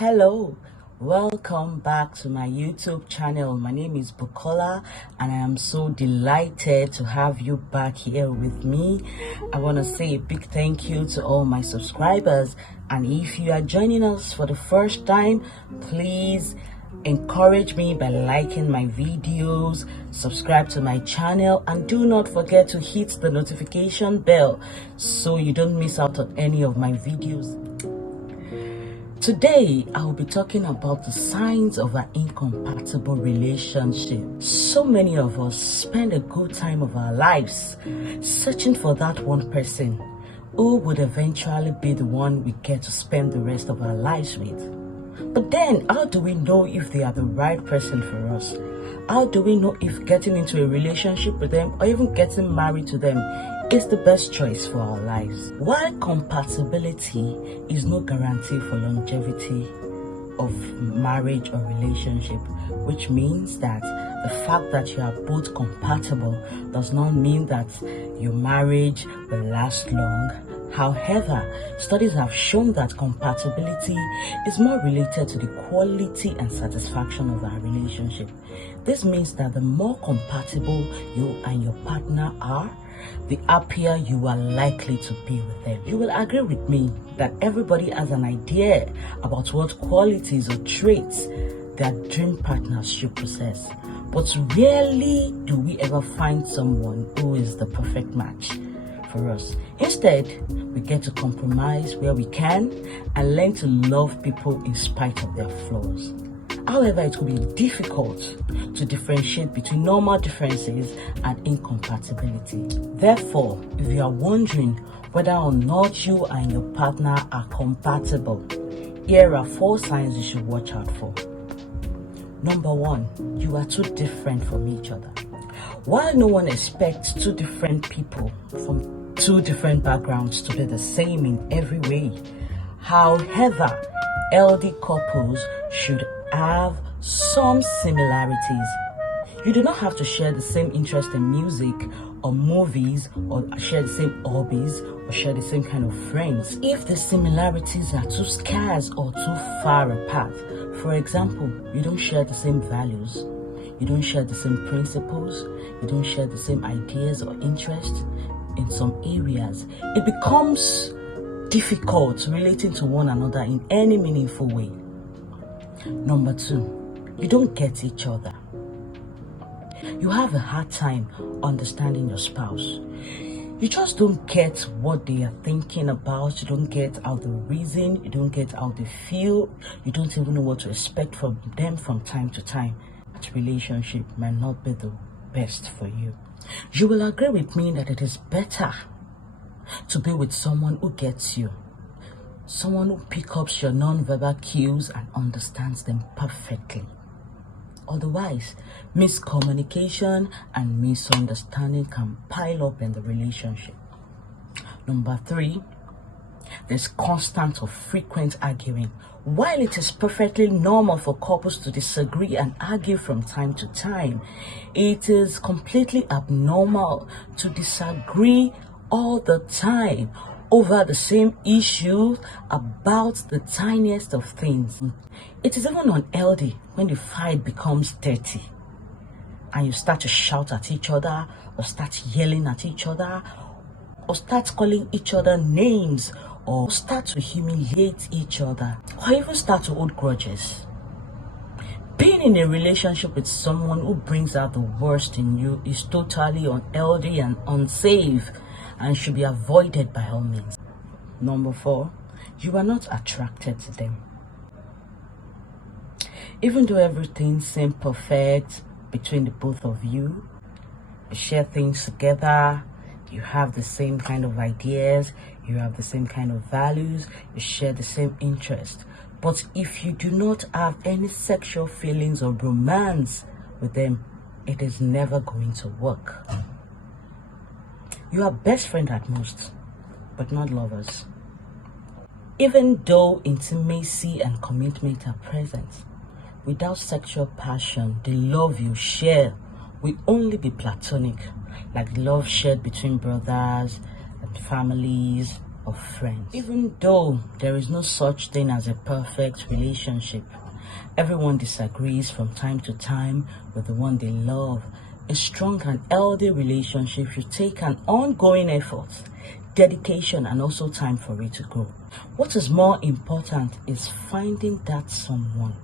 Hello, welcome back to my YouTube channel. My name is Bukola and I am so delighted to have you back here with me. I want to say a big thank you to all my subscribers, and if you are joining us for the first time, please encourage me by liking my videos, subscribe to my channel, and do not forget to hit the notification bell so you don't miss out on any of my videos. Today, I will be talking about the signs of an incompatible relationship. So many of us spend a good time of our lives searching for that one person who would eventually be the one we get to spend the rest of our lives with. But then, how do we know if they are the right person for us? How do we know if getting into a relationship with them or even getting married to them is the best choice for our lives? While compatibility is no guarantee for longevity of marriage or relationship, which means that the fact that you are both compatible does not mean that your marriage will last long. However, studies have shown that compatibility is more related to the quality and satisfaction of our relationship. This means that the more compatible you and your partner are, the happier you are likely to be with them. You will agree with me that everybody has an idea about what qualities or traits their dream partners should possess. But rarely do we ever find someone who is the perfect match for us. Instead, we get to compromise where we can and learn to love people in spite of their flaws. However, it will be difficult to differentiate between normal differences and incompatibility. Therefore, if you are wondering whether or not you and your partner are compatible, here are 4 signs you should watch out for. Number 1, you are too different from each other. While no one expects 2 different people from 2 different backgrounds to be the same in every way, however, healthy couples should have some similarities. You do not have to share the same interest in music or movies, or share the same hobbies, or share the same kind of friends if the similarities are too scarce or too far apart. For example, you don't share the same values, you don't share the same principles, you don't share the same ideas or interests in some areas. It becomes difficult relating to one another in any meaningful way. Number 2, you don't get each other. You have a hard time understanding your spouse. You just don't get what they are thinking about. You don't get how they reason. You don't get how they feel. You don't even know what to expect from them from time to time. That relationship might not be the best for you. You will agree with me that it is better to be with someone who gets you, someone who picks up your non-verbal cues and understands them perfectly. Otherwise, miscommunication and misunderstanding can pile up in the relationship. Number 3, there's constant or frequent arguing. While it is perfectly normal for couples to disagree and argue from time to time, it is completely abnormal to disagree all the time over the same issue about the tiniest of things. It is even unhealthy when the fight becomes dirty and you start to shout at each other, or start yelling at each other, or start calling each other names, or start to humiliate each other, or even start to hold grudges. Being in a relationship with someone who brings out the worst in you is totally unhealthy and unsafe, and should be avoided by all means. Number 4, you are not attracted to them. Even though everything seems perfect between the both of you, you share things together, you have the same kind of ideas, you have the same kind of values, you share the same interests. But if you do not have any sexual feelings or romance with them, it is never going to work. You are best friends at most, but not lovers. Even though intimacy and commitment are present, without sexual passion, the love you share will only be platonic, like love shared between brothers and families, of friends. Even though there is no such thing as a perfect relationship, everyone disagrees from time to time with the one they love. A strong and healthy relationship should take an ongoing effort, dedication, and also time for it to grow. What is more important is finding that someone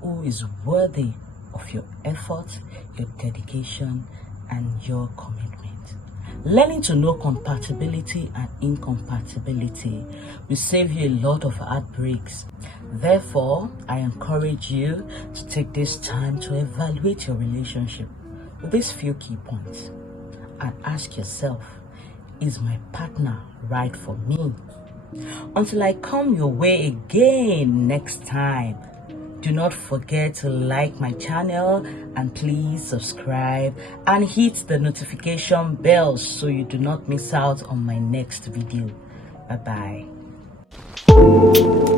who is worthy of your effort, your dedication, and your commitment. Learning to know compatibility and incompatibility will save you a lot of heartbreaks. Therefore, I encourage you to take this time to evaluate your relationship with these few key points and ask yourself, is my partner right for me? Until I come your way again next time, do not forget to like my channel and please subscribe and hit the notification bell so you do not miss out on my next video. Bye bye.